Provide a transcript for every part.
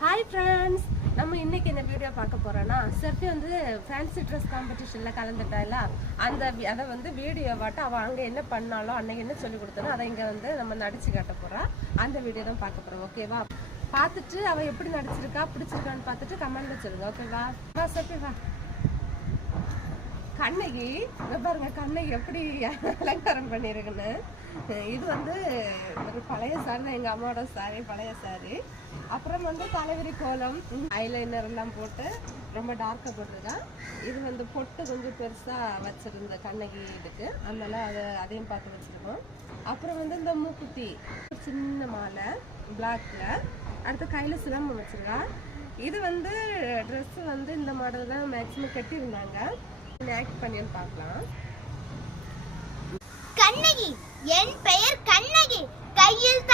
Hi friends நம்ம இன்னைக்கு இந்த வீடியோ பார்க்க போறோம்னா செஃபி வந்து ஃபேன்சி ட்ரெஸ் காம்படிஷன்ல கலந்துட்டால அந்த அதை வந்து வீடியோ வாட்ட அவள் அங்கே என்ன பண்ணாலோ அன்னைக்கு என்ன சொல்லி கொடுத்தாலும் அதை இங்கே வந்து நம்ம நடிச்சு காட்ட போறா. அந்த வீடியோ தான் பார்க்க போறோம். ஓகேவா பார்த்துட்டு அவள் எப்படி நடிச்சிருக்கா பிடிச்சிருக்கான்னு பார்த்துட்டு கமெண்ட் வச்சிருங்க ஓகேவா வா? செஃபி வா. கண்ணகி பாருங்க கண்ணகி எப்படி அலங்காரம் பண்ணிருக்குன்னு. இது வந்து ஒரு பழைய சாரி எங்கள் அம்மாவோட சாரி பழைய சாரி அப்புறம் வந்து தலைவரி கோலம் ஐலைனர் எல்லாம் போட்டு ரொம்ப டார்க்காக போட்டிருக்கேன் இது வந்து பொட்டு கொஞ்சம் பெருசாக வச்சுருந்த கண்ணகி இதுக்கு. அதனால அதை அதையும் பார்த்து வச்சுருக்கோம். அப்புறம் வந்து இந்த மூக்குத்தி சின்ன மாலை பிளாக்கில் அடுத்து கையில் சிலம்பம் வச்சுருக்கா. இது வந்து ட்ரெஸ்ஸு வந்து இந்த மாடல் தான் மேக்ஸிமம் கட்டியிருந்தாங்க. ஆக்ட் பண்ணின்னு பார்க்கலாம். கண்ணகி என் பெயர் கண்ணகி. கையில்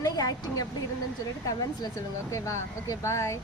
அன்னைக்கு ஆக்டிங் எப்படி இருந்துன்னு சொல்லிட்டு கமெண்ட்ஸ்ல சொல்லுங்க. ஓகேவா ஓகே பாய்